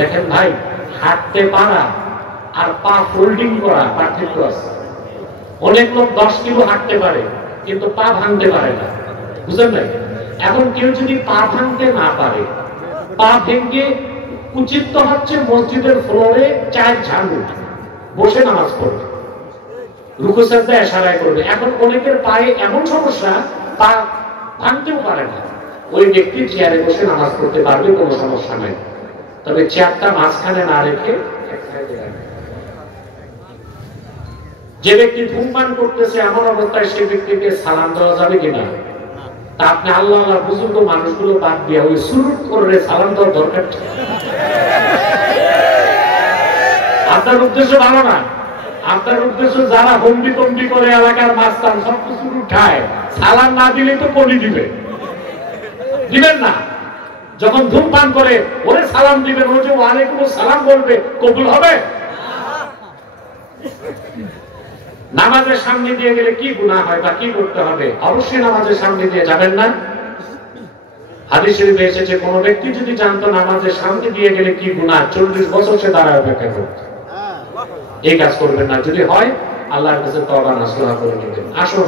দেখেন ভাই, হাঁটতে পারা আর পা ফোল্ডিং করা পার্থক্য আছে। অনেক লোক 10 কিলো হাঁটতে পারে কিন্তু পা ভাঙতে পারে না, বুঝলেন ভাই? এখন কেউ যদি পা ভাঙতে না পারে, পা ভেঙে উচিত তো হচ্ছে মসজিদের ফ্লোরে 4 ঝাড়ু বসে নামাজ পড়বে, রুকু সাজদা ইশারায় করবে। এখন অনেকের পায়ে এমন সমস্যা, পা ভাঙতেও পারে না, ওই ব্যক্তি চেয়ারে বসে নামাজ পড়তে পারবে, কোনো সমস্যা নাই। তবে চেয়ারটা মাঝখানে না রেখে যে ব্যক্তি ধূমপান করতেছে এমন অবস্থায় সেই ব্যক্তিকে সালাম দেওয়া যাবে কিনা? তা আপনি আল্লাহ আল্লাহ বুজুর্গ মানুষগুলো বাদ দিয়ে ওই সুরুট করে সালাম দেওয়ার দরকার। আপনার উদ্দেশ্য ভালো না। আপনার উদ্দেশ্য যারা হম্বি তম্বি করে এলাকার মাস্তান সব কিছু উঠায়, সালাম না দিলে তো পলি দিবে, দিবেন না। যখন ধূমপান করে ওরে সালাম দিবেন, ও যে ওয়ালাইকুম সালাম বলবে, কবুল হবে? নামাজের সামনে দিয়ে গেলে কি গুনাহ হয় বা কি করতে হবে? অবশ্যই নামাজের সামনে দিয়ে যাবেন না। হাদিস শরীফে এসেছে, কোন ব্যক্তি যদি জানতো নামাজের সামনে দিয়ে গেলে কি গুনাহ, 40 বছর সে দাঁড়ায় অপেক্ষা করত। এই কাজ করবেন না। যদি হয় আল্লাহর কাছে তওবা নসুহা করে নেবেন। আসুন